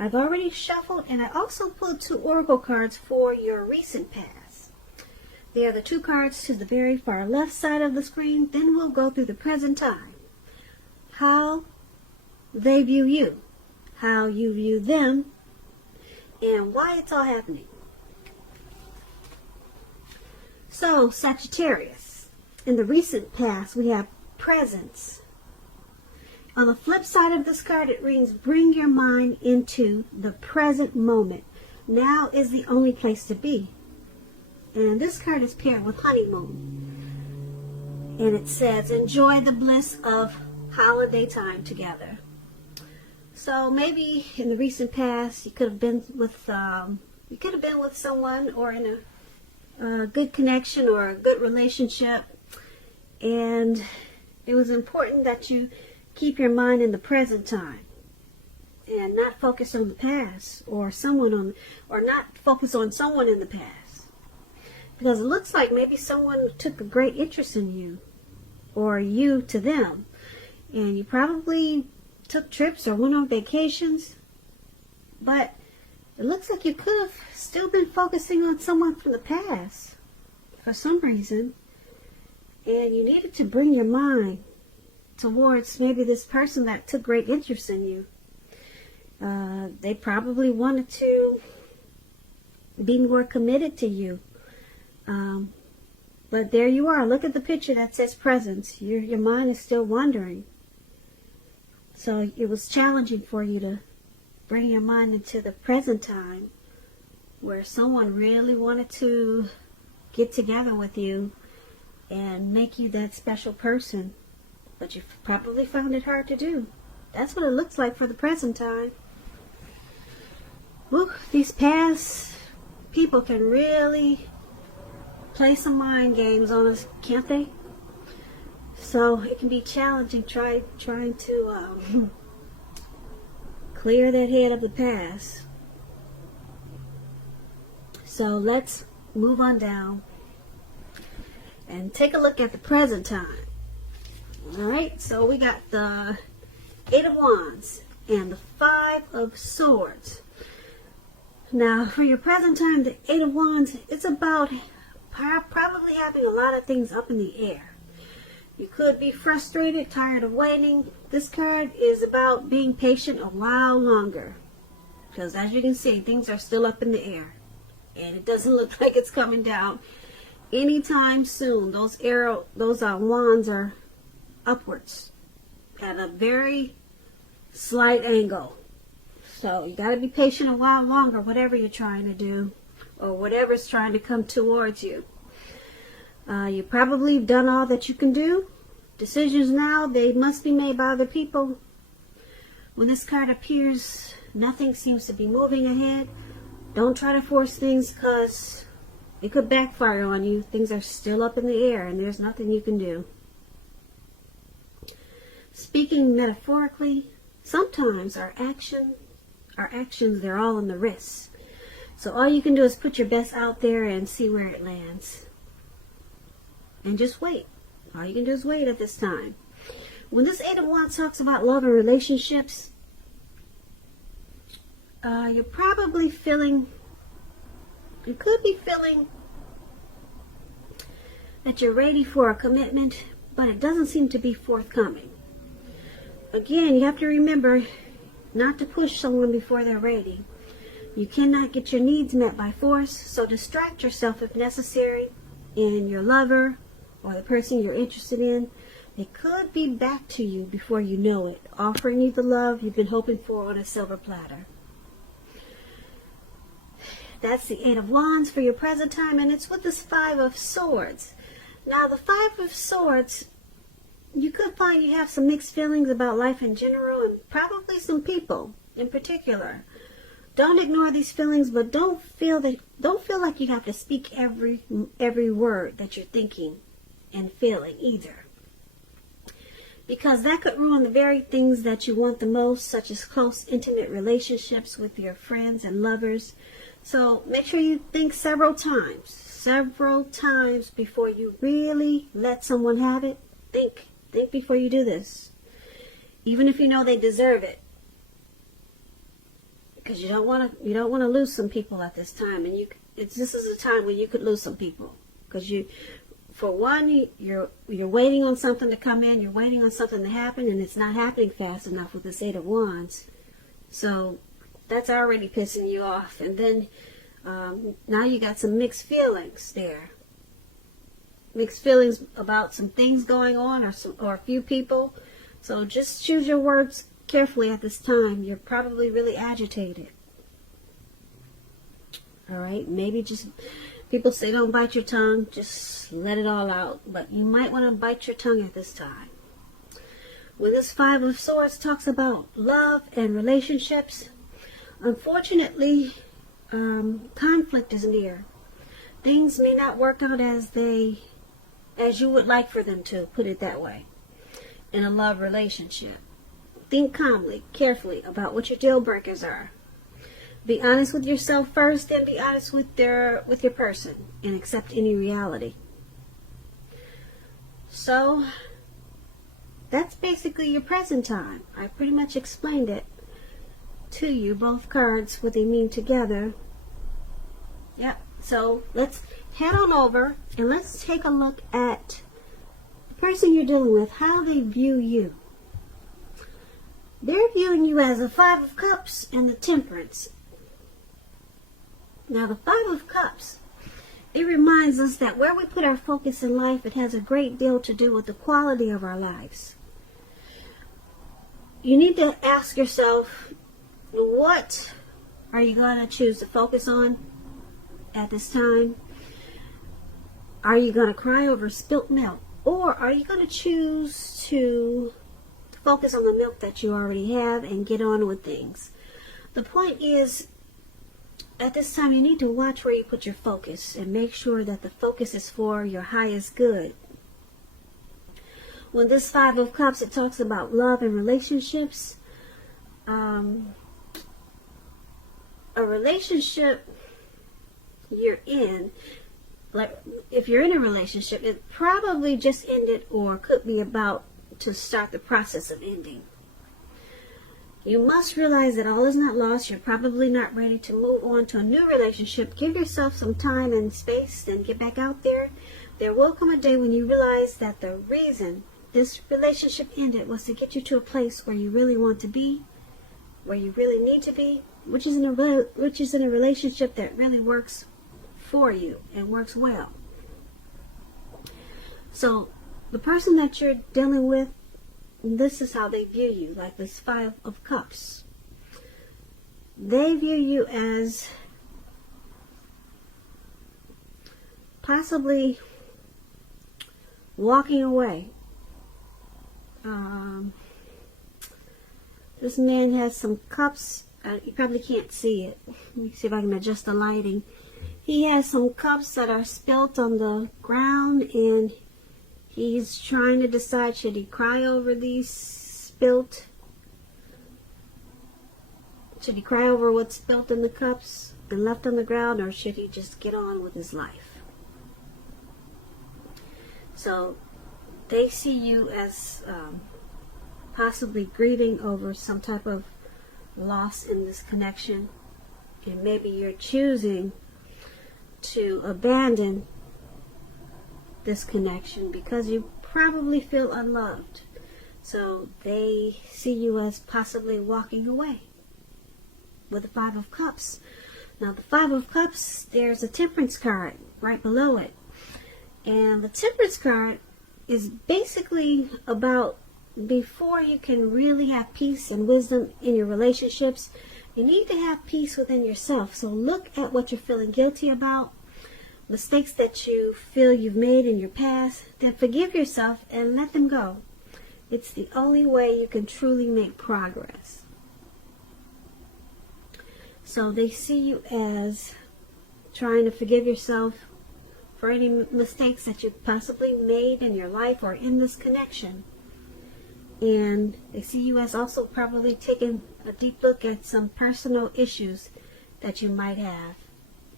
I've already shuffled, and I also pulled 2 oracle cards for your recent past. They are the 2 cards to the very far left side of the screen. Then we'll go through the present time. How they view you, how you view them, and why it's all happening. So, Sagittarius, in the recent past, we have presence. On the flip side of this card, it reads, bring your mind into the present moment. Now is the only place to be. And this card is paired with honeymoon. And it says, enjoy the bliss of holiday time together. So maybe in the recent past, you could have been with someone, or in a good connection or a good relationship, and it was important that you keep your mind in the present time and not focus on the past or not focus on someone in the past, because it looks like maybe someone took a great interest in you, or you to them, and you probably took trips or went on vacations, but it looks like you could have still been focusing on someone from the past for some reason, and you needed to bring your mind towards maybe this person that took great interest in you. They probably wanted to be more committed to you, but there you are. Look at the picture that says presence. Your mind is still wandering. So it was challenging for you to bring your mind into the present time, where someone really wanted to get together with you and make you that special person. But you probably found it hard to do. That's what it looks like for the present time. Woo, these past people can really play some mind games on us, can't they? So it can be challenging trying to clear that head of the past. So let's move on down and take a look at the present time. Alright, so we got the 8 of Wands and the 5 of Swords. Now, for your present time, the 8 of Wands, it's about probably having a lot of things up in the air. You could be frustrated, tired of waiting. This card is about being patient a while longer, because as you can see, things are still up in the air, and it doesn't look like it's coming down anytime soon. Those wands are upwards at a very slight angle. So you got to be patient a while longer, whatever you're trying to do, or whatever's trying to come towards you. You probably done all that you can do. Decisions now, they must be made by other people. When this card appears, nothing seems to be moving ahead. Don't try to force things, because it could backfire on you. Things are still up in the air, and there's nothing you can do. Speaking metaphorically, sometimes our actions, they're all in the wrists. So all you can do is put your best out there and see where it lands. And just wait. All you can do is wait at this time. When this 8 of Wands talks about love and relationships, you're probably feeling, you could be feeling that you're ready for a commitment, but it doesn't seem to be forthcoming. Again, you have to remember not to push someone before they're ready. You cannot get your needs met by force, so distract yourself if necessary, and your lover or the person you're interested in, they could be back to you before you know it, offering you the love you've been hoping for on a silver platter. That's the 8 of Wands for your present time, and it's with this 5 of Swords. Now, the 5 of Swords, you could find you have some mixed feelings about life in general, and probably some people in particular. Don't ignore these feelings, but don't feel like you have to speak every word that you're thinking and feeling either, because that could ruin the very things that you want the most, such as close, intimate relationships with your friends and lovers. So make sure you think several times before you really let someone have it. Think before you do this, even if you know they deserve it, because you don't want to lose some people at this time, and this is a time when you could lose some people, because for one, you're waiting on something to come in, you're waiting on something to happen, and it's not happening fast enough with this Eight of Wands. So that's already pissing you off. And then now you got some mixed feelings there. Mixed feelings about some things going on, or a few people. So just choose your words carefully at this time. You're probably really agitated. All right, maybe just, people say don't bite your tongue, just let it all out. But you might want to bite your tongue at this time. When this Five of Swords talks about love and relationships, unfortunately, conflict is near. Things may not work out as you would like for them to, put it that way, in a love relationship. Think calmly, carefully about what your deal breakers are. Be honest with yourself first, then be honest with your person, and accept any reality. So that's basically your present time. I pretty much explained it to you, both cards, what they mean together. Yep. So let's head on over and let's take a look at the person you're dealing with, how they view you. They're viewing you as a Five of Cups and the Temperance. Now the Five of Cups, it reminds us that where we put our focus in life, it has a great deal to do with the quality of our lives. You need to ask yourself, what are you going to choose to focus on at this time? Are you going to cry over spilt milk? Or are you going to choose to focus on the milk that you already have and get on with things? The point is, at this time, you need to watch where you put your focus and make sure that the focus is for your highest good. When this Five of Cups, it talks about love and relationships. A relationship you're in, like if you're in a relationship, it probably just ended or could be about to start the process of ending. You must realize that all is not lost. You're probably not ready to move on to a new relationship. Give yourself some time and space, then get back out there. There will come a day when you realize that the reason this relationship ended was to get you to a place where you really want to be, where you really need to be, which is in a relationship that really works for you and works well. So the person that you're dealing with, this is how they view you, like this Five of Cups. They view you as possibly walking away. This man has some cups. You probably can't see it. Let me see if I can adjust the lighting. He has some cups that are spilt on the ground, and he's trying to decide, should he cry over these spilt? Should he cry over what's spilt in the cups and left on the ground, or should he just get on with his life? So they see you as possibly grieving over some type of loss in this connection, and maybe you're choosing to abandon this connection because you probably feel unloved. So they see you as possibly walking away with the Five of Cups. Now the Five of Cups, there's a Temperance card right below it, and the Temperance card is basically about, before you can really have peace and wisdom in your relationships, you need to have peace within yourself. So look at what you're feeling guilty about, mistakes that you feel you've made in your past, then forgive yourself and let them go. It's the only way you can truly make progress. So they see you as trying to forgive yourself for any mistakes that you possibly made in your life or in this connection. And they see you as also probably taking a deep look at some personal issues that you might have,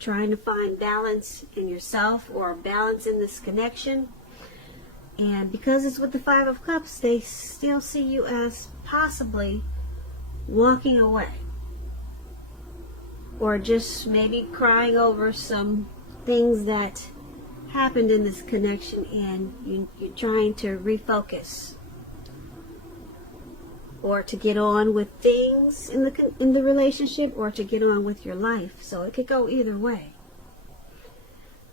trying to find balance in yourself or balance in this connection. And because it's with the Five of Cups, they still see you as possibly walking away. or just maybe crying over some things that happened in this connection, and you're trying to refocus or to get on with things in the relationship, or to get on with your life. So it could go either way.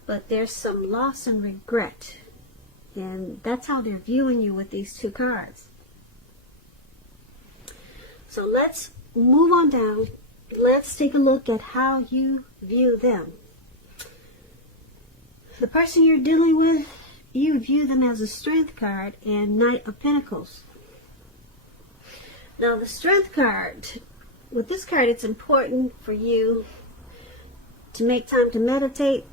But there's some loss and regret, and that's how they're viewing you with these two cards. So let's move on down. Let's take a look at how you view them. The person you're dealing with, you view them as a Strength card and Knight of Pentacles. Now the Strength card, with this card, it's important for you to make time to meditate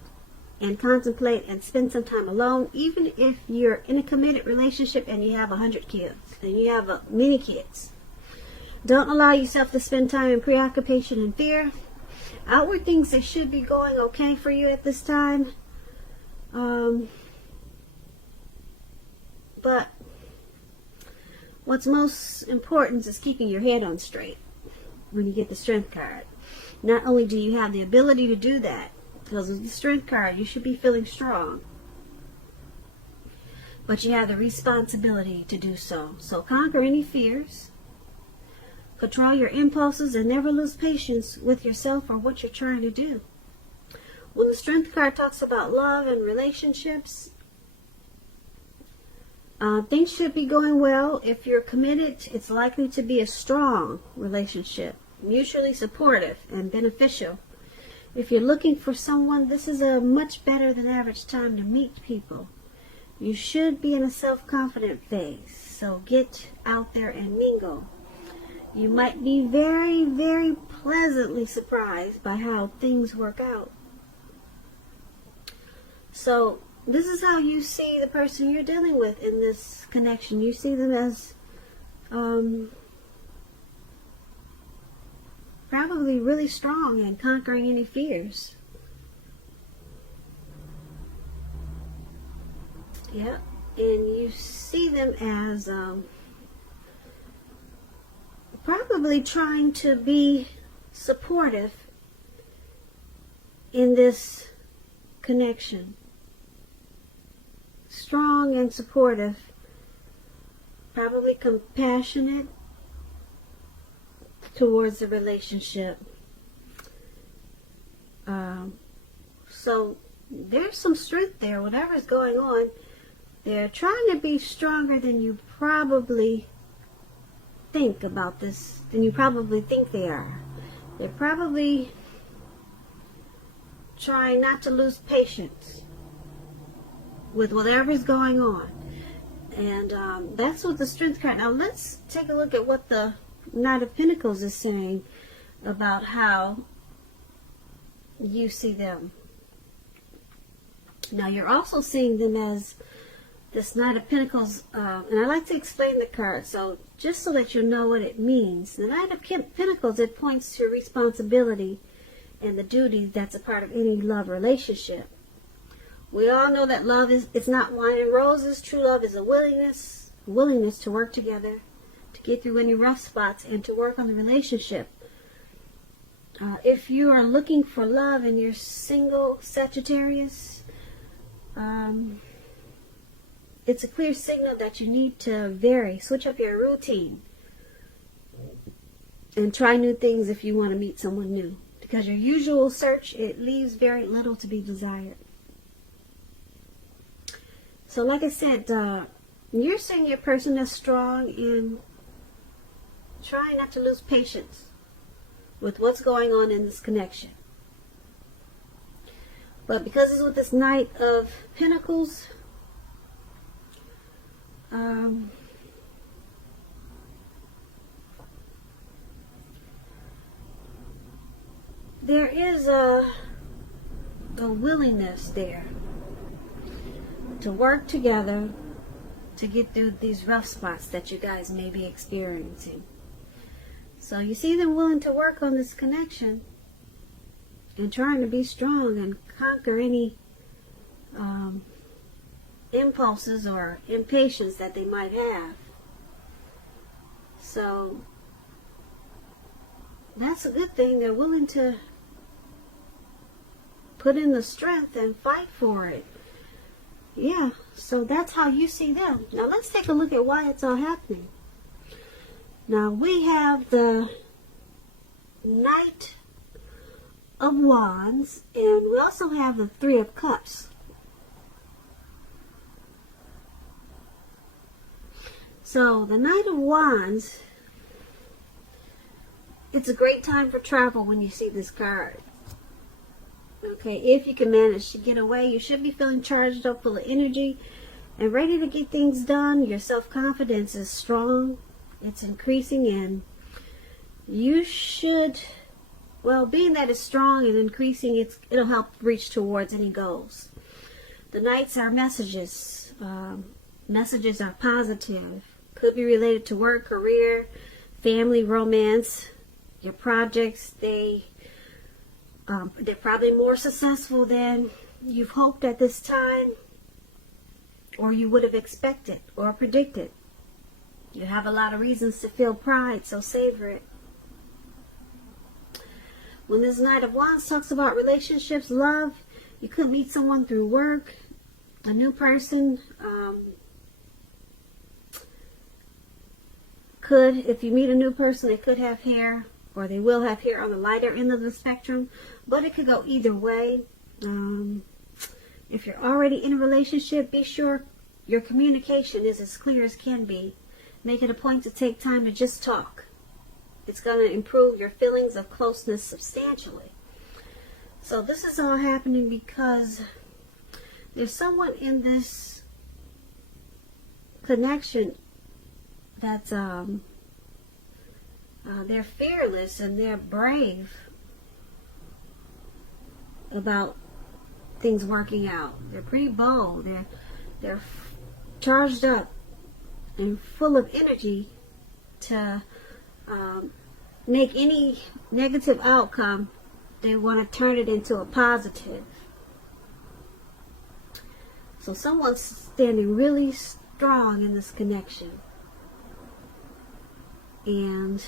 and contemplate and spend some time alone, even if you're in a committed relationship and you have 100 kids and you have many kids. Don't allow yourself to spend time in preoccupation and fear. Outward things, they should be going okay for you at this time. But what's most important is keeping your head on straight when you get the Strength card. Not only do you have the ability to do that, because of the Strength card, you should be feeling strong, but you have the responsibility to do so. So conquer any fears, control your impulses, and never lose patience with yourself or what you're trying to do. When the Strength card talks about love and relationships, things should be going well. If you're committed, it's likely to be a strong relationship, mutually supportive and beneficial. If you're looking for someone, this is a much better than average time to meet people. You should be in a self-confident phase, so get out there and mingle. You might be very, very pleasantly surprised by how things work out. So this is how you see the person you're dealing with in this connection. You see them as probably really strong and conquering any fears. Yeah, and you see them as probably trying to be supportive in this connection. Strong and supportive, probably compassionate towards the relationship. So there's some strength there. Whatever's going on, they're trying to be stronger than you probably think about this, than you probably think they are. They're probably trying not to lose patience with whatever's going on. And that's what the Strength card. Now let's take a look at what the Knight of Pentacles is saying about how you see them. Now you're also seeing them as this Knight of Pentacles, and I like to explain the card, so just so that you know what it means. The Knight of Pentacles, it points to responsibility and the duty that's a part of any love relationship. We all know that love it's not wine and roses. True love is a willingness to work together, to get through any rough spots, and to work on the relationship. If you are looking for love and you're single, Sagittarius, it's a clear signal that you need to switch up your routine and try new things if you want to meet someone new. Because your usual search, it leaves very little to be desired. So like I said, you're seeing your person as strong and trying not to lose patience with what's going on in this connection. But because it's with this Knight of Pentacles, there is a willingness there to work together to get through these rough spots that you guys may be experiencing. So you see them willing to work on this connection and trying to be strong and conquer any impulses or impatience that they might have. So that's a good thing. They're willing to put in the strength and fight for it. Yeah, so that's how you see them. Now let's take a look at why it's all happening. Now we have the Knight of Wands, and we also have the Three of Cups. So the Knight of Wands, it's a great time for travel when you see this card. Okay, if you can manage to get away, you should be feeling charged up, full of energy, and ready to get things done. Your self-confidence is strong. It's increasing, and you should, well, being that it's strong and increasing, it'll help reach towards any goals. The Knights are messages. Messages are positive. Could be related to work, career, family, romance, your projects. They're probably more successful than you've hoped at this time, or you would have expected or predicted. You have a lot of reasons to feel pride, so savor it. When this Knight of Wands talks about relationships, love, you could meet someone through work, a new person. If you meet a new person, they could have hair, or they will have hair on the lighter end of the spectrum, but it could go either way. If you're already in a relationship, be sure your communication is as clear as can be. Make it a point to take time to just talk. It's going to improve your feelings of closeness substantially. So this is all happening because there's someone in this connection that's they're fearless and they're brave about things working out. They're pretty bold. They're charged up and full of energy to make any negative outcome. They want to turn it into a positive. So someone's standing really strong in this connection. And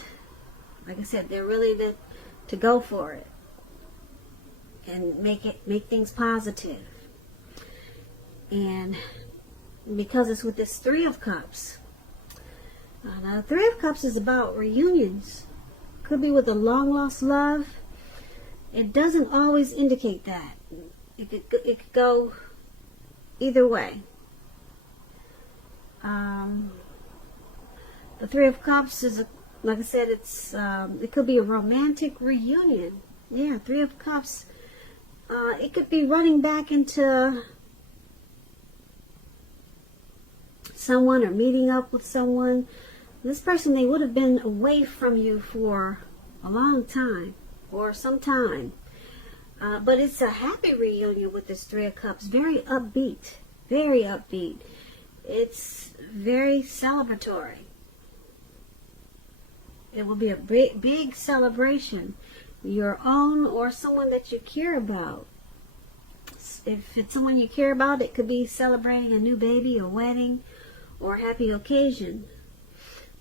like I said, they're really to go for it and make things positive. And because it's with this Three of Cups. Now, the Three of Cups is about reunions. Could be with a long lost love. It doesn't always indicate that. It could go either way. The Three of Cups is, like I said, it could be a romantic reunion. Yeah, Three of Cups. It could be running back into someone or meeting up with someone. This person, they would have been away from you for a long time or some time. But it's a happy reunion with this Three of Cups. Very upbeat. Very upbeat. It's very celebratory. It will be a big celebration. Your own or someone that you care about. If it's someone you care about, it could be celebrating a new baby, a wedding, or a happy occasion.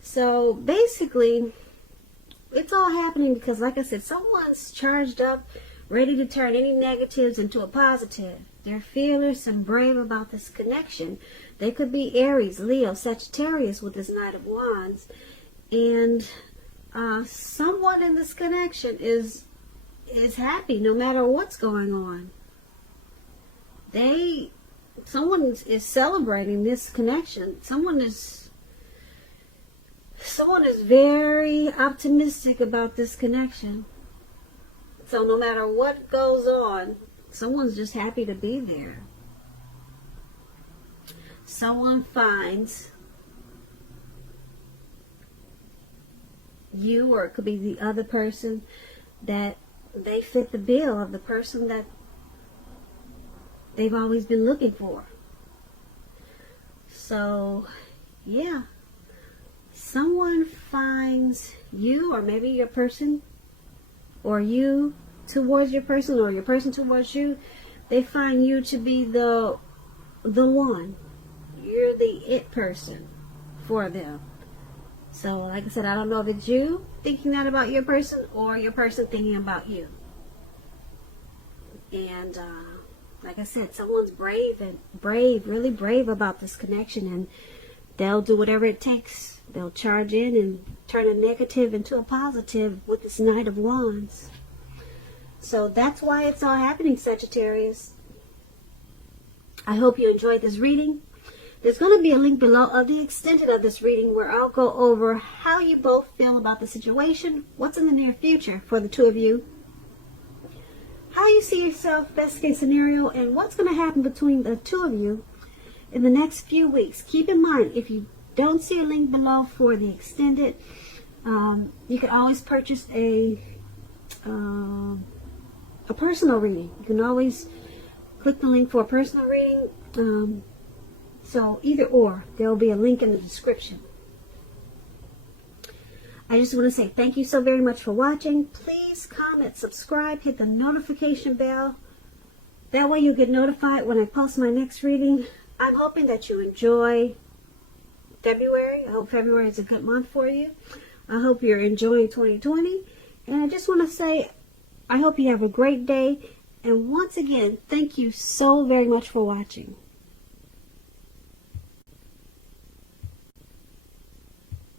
So basically, it's all happening because, like I said, someone's charged up, ready to turn any negatives into a positive. They're fearless and brave about this connection. They could be Aries, Leo, Sagittarius with this Knight of Wands. And someone in this connection is happy no matter what's going on. Someone is celebrating this connection. Someone is very optimistic about this connection. So no matter what goes on, someone's just happy to be there. Someone finds you, or it could be the other person, that they fit the bill of the person that they've always been looking for. So, yeah. Someone finds you, or maybe your person, or you towards your person, or your person towards you. They find you to be the one. You're the it person for them. So, like I said, I don't know if it's you thinking that about your person or your person thinking about you. And like I said, someone's really brave about this connection, and they'll do whatever it takes. They'll charge in and turn a negative into a positive with this Knight of Wands. So that's why it's all happening, Sagittarius. I hope you enjoyed this reading. There's going to be a link below of the extended of this reading where I'll go over how you both feel about the situation, what's in the near future for the two of you, how you see yourself, best case scenario, and what's going to happen between the two of you in the next few weeks. Keep in mind, if you don't see a link below for the extended, you can always purchase a personal reading. You can always click the link for a personal reading. So either or, there will be a link in the description. I just want to say thank you so very much for watching. Please comment, subscribe, hit the notification bell. That way you'll get notified when I post my next reading. I'm hoping that you enjoy February. I hope February is a good month for you. I hope you're enjoying 2020. And I just want to say, I hope you have a great day. And once again, thank you so very much for watching.